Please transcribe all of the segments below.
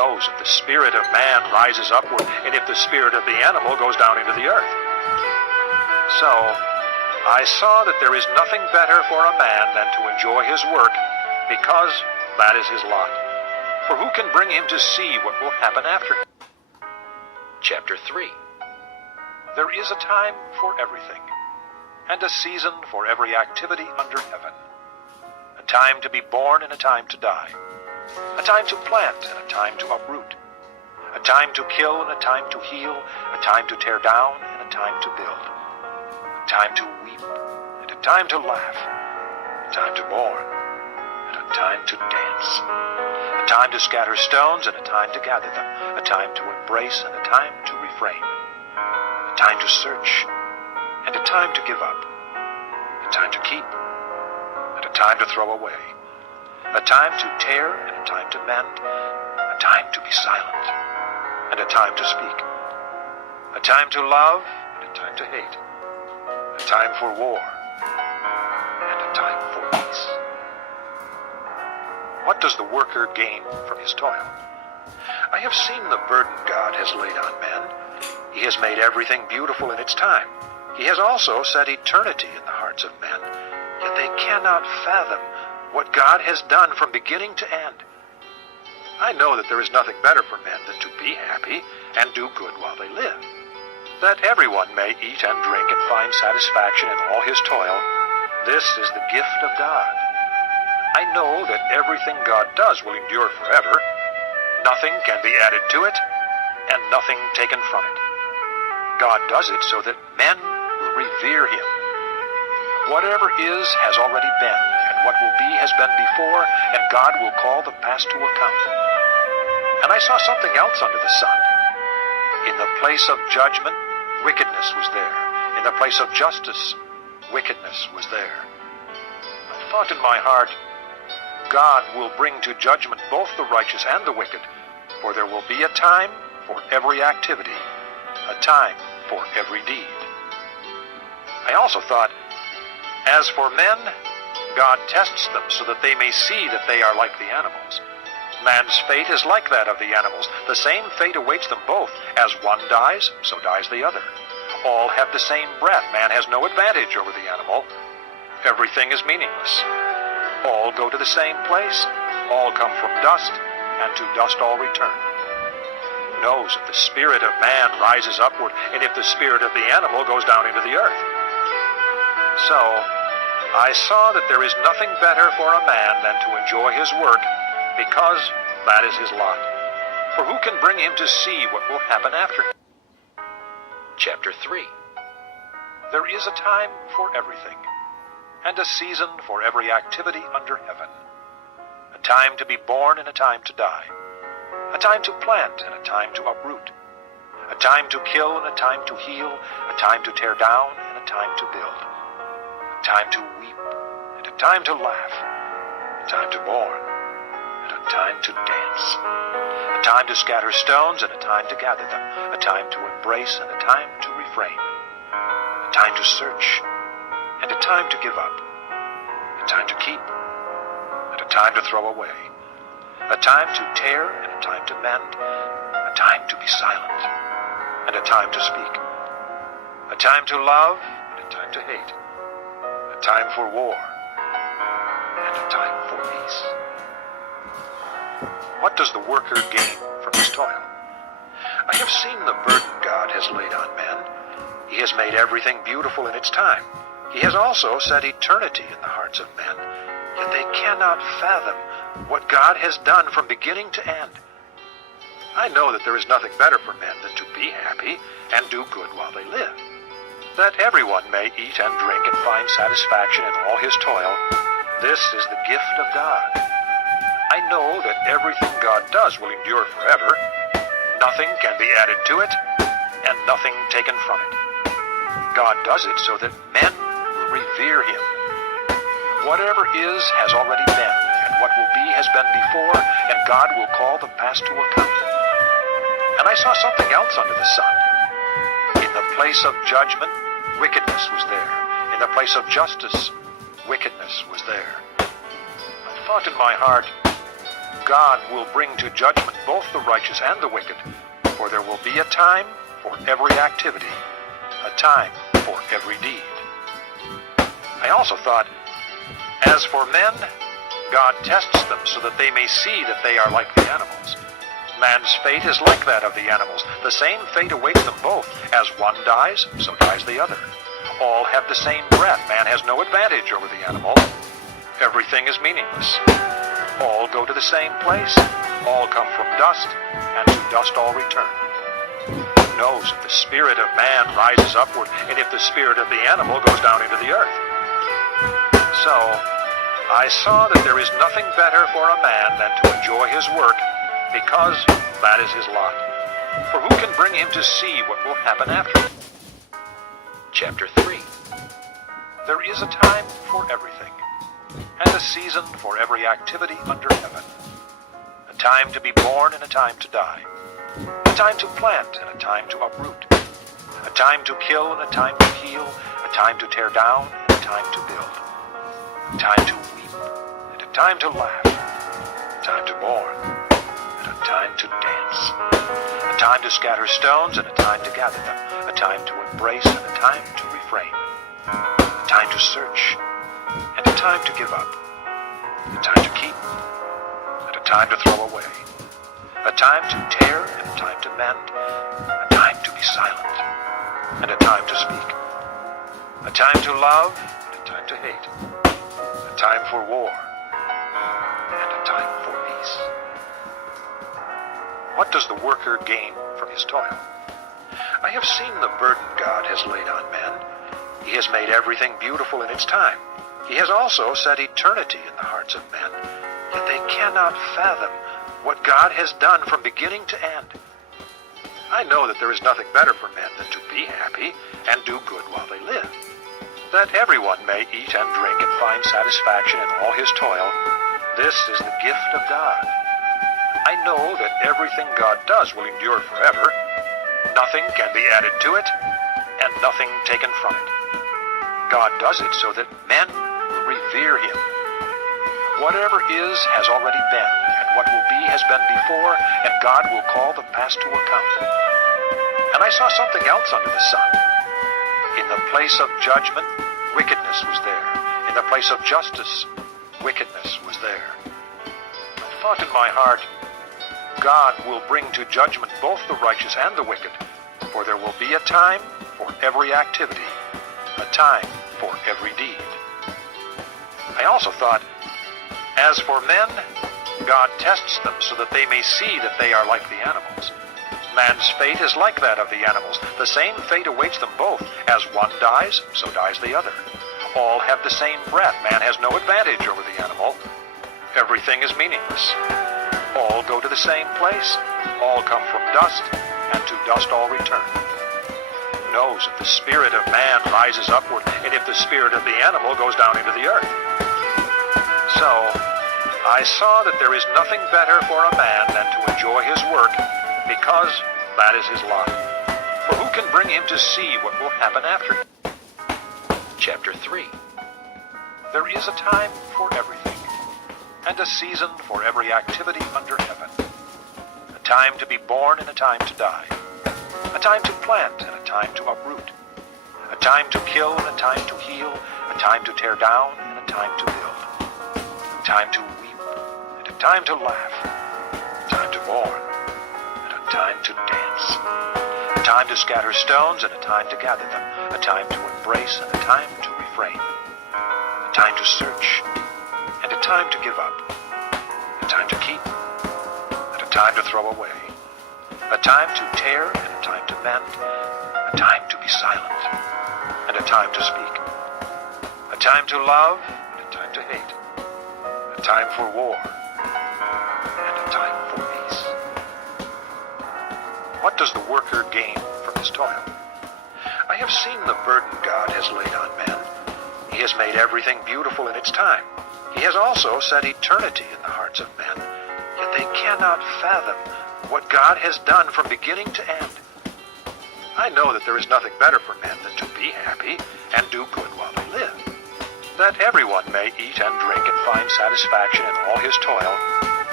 knows if the spirit of man rises upward, and if the spirit of the animal goes down into the earth. So I saw that there is nothing better for a man than to enjoy his work, because that is his lot. For who can bring him to see what will happen after him? Chapter 3. There is a time for everything, and a season for every activity under heaven. A time to be born and a time to die. A time to plant and a time to uproot. A time to kill and a time to heal. A time to tear down and a time to build. A time to weep and a time to laugh. A time to mourn and a time to dance. A time to scatter stones and a time to gather them. A time to embrace and a time to refrain. A time to search and a time to give up. A time to keep and a time to throw away. A time to tear and a time to mend. A time to be silent and a time to speak. A time to love and a time to hate. A time for war and a time for peace. What does the worker gain from his toil? I have seen the burden God has laid on men. He has made everything beautiful in its time. He has also set eternity in the hearts of men, yet they cannot fathom what God has done from beginning to end. I know that there is nothing better for men than to be happy and do good while they live, that everyone may eat and drink and find satisfaction in all his toil. This is the gift of God. I know that everything God does will endure forever. Nothing can be added to it, and nothing taken from it. God does it so that men will revere him. Whatever is has already been, and what will be has been before, and God will call the past to account. And I saw something else under the sun. In the place of judgment, wickedness was there. In the place of justice, wickedness was there. I thought in my heart, God will bring to judgment both the righteous and the wicked, for there will be a time for every activity, a time for every deed. I also thought, as for men, God tests them so that they may see that they are like the animals. Man's fate is like that of the animals. The same fate awaits them both. As one dies, so dies the other. All have the same breath. Man has no advantage over the animal. Everything is meaningless. All go to the same place. All come from dust, and to dust all return. Who knows if the spirit of man rises upward, and if the spirit of the animal goes down into the earth? So I saw that there is nothing better for a man than to enjoy his work, because that is his lot. For who can bring him to see what will happen after him? Chapter 3. There is a time for everything, and a season for every activity under heaven. A time to be born and a time to die. A time to plant and a time to uproot. A time to kill and a time to heal. A time to tear down and a time to build. A time to weep and a time to laugh. A time to mourn and a time to dance. A time to scatter stones and a time to gather them. A time to embrace and a time to refrain. A time to search and a time to give up. A time to keep and a time to throw away. A time to tear and a time to mend. A time to be silent and a time to speak. A time to love and a time to hate. A time for war and a time for peace. What does the worker gain from his toil? I have seen the burden God has laid on men. He has made everything beautiful in its time. He has also set eternity in the hearts of men, yet they cannot fathom what God has done from beginning to end. I know that there is nothing better for men than to be happy and do good while they live, that everyone may eat and drink and find satisfaction in all his toil. This is the gift of God. I know that everything God does will endure forever. Nothing can be added to it, and nothing taken from it. God does it so that men will revere him. Whatever is has already been, and what will be has been before, and God will call the past to account. And I saw something else under the sun. In the place of judgment, wickedness was there. In the place of justice, wickedness was there. I thought in my heart, God will bring to judgment both the righteous and the wicked, for there will be a time for every activity, a time for every deed. I also thought, as for men, God tests them so that they may see that they are like the animals. Man's fate is like that of the animals. The same fate awaits them both. As one dies, so dies the other. All have the same breath. Man has no advantage over the animal. Everything is meaningless. All go to the same place. All come from dust, and to dust all return. Who knows if the spirit of man rises upward, and if the spirit of the animal goes down into the earth? So, I saw that there is nothing better for a man than to enjoy his work, because that is his lot. For who can bring him to see what will happen after? Chapter 3. There is a time for everything, and a season for every activity under heaven. A time to be born and a time to die. A time to plant and a time to uproot. A time to kill and a time to heal. A time to tear down and a time to build. A time to weep and a time to laugh. A time to mourn and a time to dance. A time to scatter stones and a time to gather them. A time to embrace and a time to refrain. A time to search and a time to give up. A time to keep and a time to throw away. A time to tear and a time to mend. A time to be silent and a time to speak. A time to love and a time to hate. A time for war and a time for peace. What does the worker gain from his toil? I have seen the burden God has laid on men. He has made everything beautiful in its time. He has also set eternity in the hearts of men, yet they cannot fathom what God has done from beginning to end. I know that there is nothing better for men than to be happy and do good while they live, that everyone may eat and drink and find satisfaction in all his toil. This is the gift of God. I know that everything God does will endure forever. Nothing can be added to it, and nothing taken from it. God does it so that men will revere him. Whatever is has already been, and what will be has been before, and God will call the past to account. And I saw something else under the sun. In the place of judgment, wickedness was there. In the place of justice, wickedness was there. I thought in my heart, God will bring to judgment both the righteous and the wicked, for there will be a time for every activity, a time for every deed. I also thought, as for men, God tests them so that they may see that they are like the animals. Man's fate is like that of the animals. The same fate awaits them both. As one dies, so dies the other. All have the same breath. Man has no advantage over the animal. Everything is meaningless. All go to the same place. All come from dust, and to dust all return. Who knows if the spirit of man rises upward, and if the spirit of the animal goes down into the earth? So, I saw that there is nothing better for a man than to enjoy his work, because that is his lot. For who can bring him to see what will happen after? Chapter 3. There is a time for everything, and a season for every activity under heaven. A time to be born and a time to die. A time to plant and a time to uproot. A time to kill and a time to heal. A time to tear down and a time to build. A time to weep and a time to laugh. A time to mourn and a time to dance. A time to scatter stones and a time to gather them. A time to embrace and a time to refrain. A time to search and a time to give up. A time to keep and a time to throw away. A time to tear and a time to mend. A time to be silent and a time to speak. A time to love and a time to hate. A time for war and a time for peace. What does the worker gain from his toil? I have seen the burden God has laid on men. He has made everything beautiful in its time. He has also set eternity in the hearts of men, yet they cannot fathom what God has done from beginning to end. I know that there is nothing better for men than to be happy and do good while they live, that everyone may eat and drink and find satisfaction in all his toil.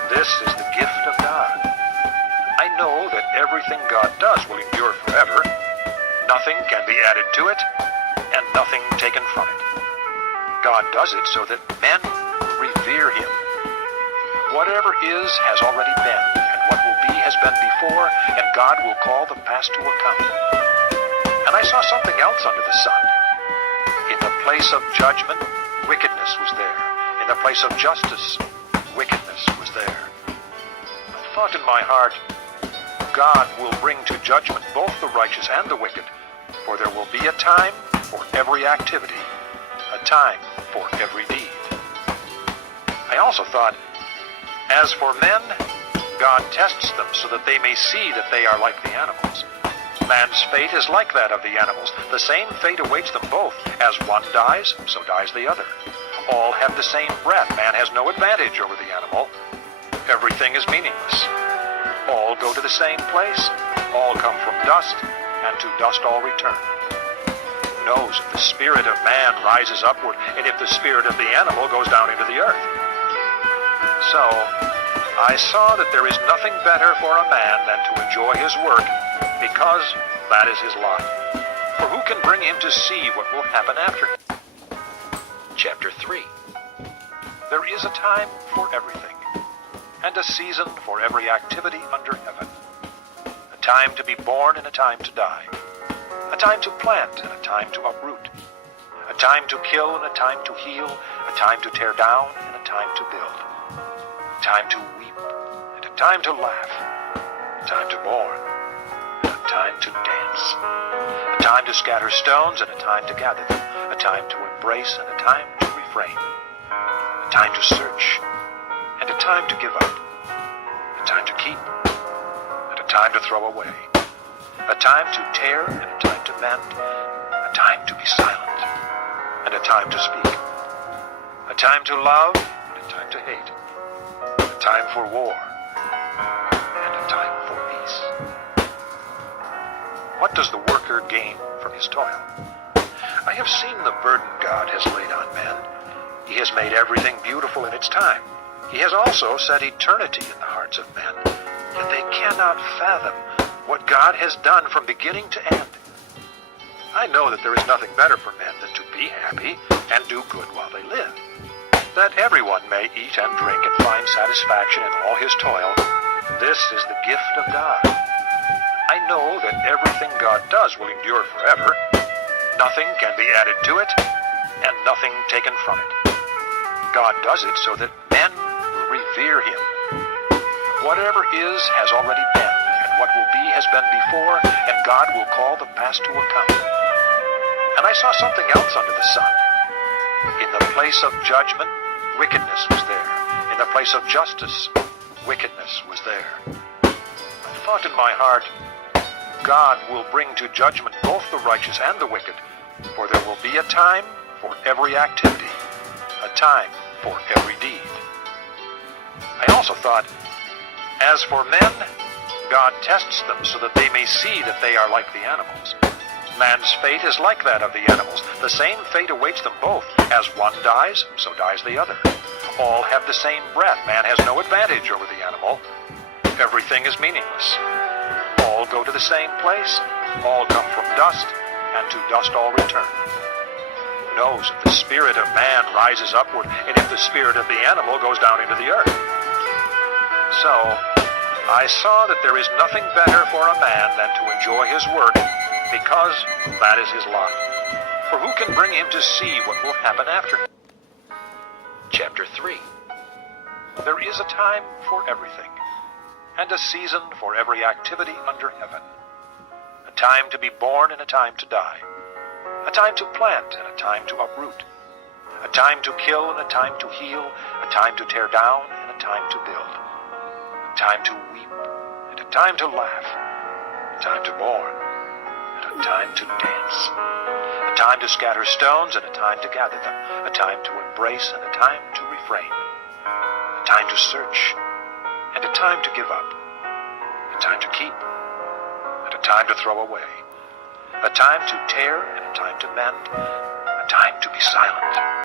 This is the gift of God. I know that everything God does will endure forever. Nothing can be added to it, and nothing taken from it. God does it so that men revere him. Whatever is has already been, and what will be has been before, and God will call the past to account. And I saw something else under the sun. In the place of judgment, wickedness was there. In the place of justice, wickedness was there. I thought in my heart, God will bring to judgment both the righteous and the wicked, for there will be a time for every activity, a time for every deed. I also thought, as for men, God tests them so that they may see that they are like the animals. Man's fate is like that of the animals. The same fate awaits them both. As one dies, so dies the other. All have the same breath. Man has no advantage over the animal. Everything is meaningless. All go to the same place. All come from dust, and to dust all return. Who knows if the spirit of man rises upward, and if the spirit of the animal goes down into the earth? So, I saw that there is nothing better for a man than to enjoy his work, because that is his lot. For who can bring him to see what will happen after him? Chapter 3. There is a time for everything, and a season for every activity under heaven. A time to be born and a time to die. A time to plant and a time to uproot. A time to kill and a time to heal. A time to tear down and a time to build. A time to weep and a time to laugh. A time to mourn and a time to dance. A time to scatter stones and a time to gather them. A time to embrace and a time to refrain. A time to search and a time to give up. A time to keep and a time to throw away. A time to tear and a time to mend. A time to be silent and a time to speak. A time to love and a time to hate. A time for war and a time for peace. What does the worker gain from his toil? I have seen the burden God has laid on men. He has made everything beautiful in its time. He has also set eternity in the hearts of men, yet they cannot fathom what God has done from beginning to end. I know that there is nothing better for men than to be happy and do good while they live, that everyone may eat and drink and find satisfaction in all his toil. This is the gift of God. I know that everything God does will endure forever. Nothing can be added to it, and nothing taken from it. God does it so that men will revere him. Whatever is has already been, and what will be has been before, and God will call the past to account. And I saw something else under the sun. In the place of judgment, wickedness was there. In the place of justice, wickedness was there. I thought in my heart, God will bring to judgment both the righteous and the wicked, for there will be a time for every activity, a time for every deed. I also thought, as for men, God tests them so that they may see that they are like the animals. Man's fate is like that of the animals. The same fate awaits them both. As one dies, so dies the other. All have the same breath. Man has no advantage over the animal. Everything is meaningless. All go to the same place. All come from dust, and to dust all return. Who knows if the spirit of man rises upward, and if the spirit of the animal goes down into the earth? So, I saw that there is nothing better for a man than to enjoy his work, because that is his lot. For who can bring him to see what will happen after him? Chapter 3. There is a time for everything, and a season for every activity under heaven. A time to be born and a time to die. A time to plant and a time to uproot. A time to kill and a time to heal. A time to tear down and a time to build. A time to weep and a time to laugh. A time to mourn and a time to dance. A time to scatter stones and a time to gather them. A time to embrace and a time to refrain. A time to search and a time to give up. A time to keep and a time to throw away. A time to tear and a time to mend. A time to be silent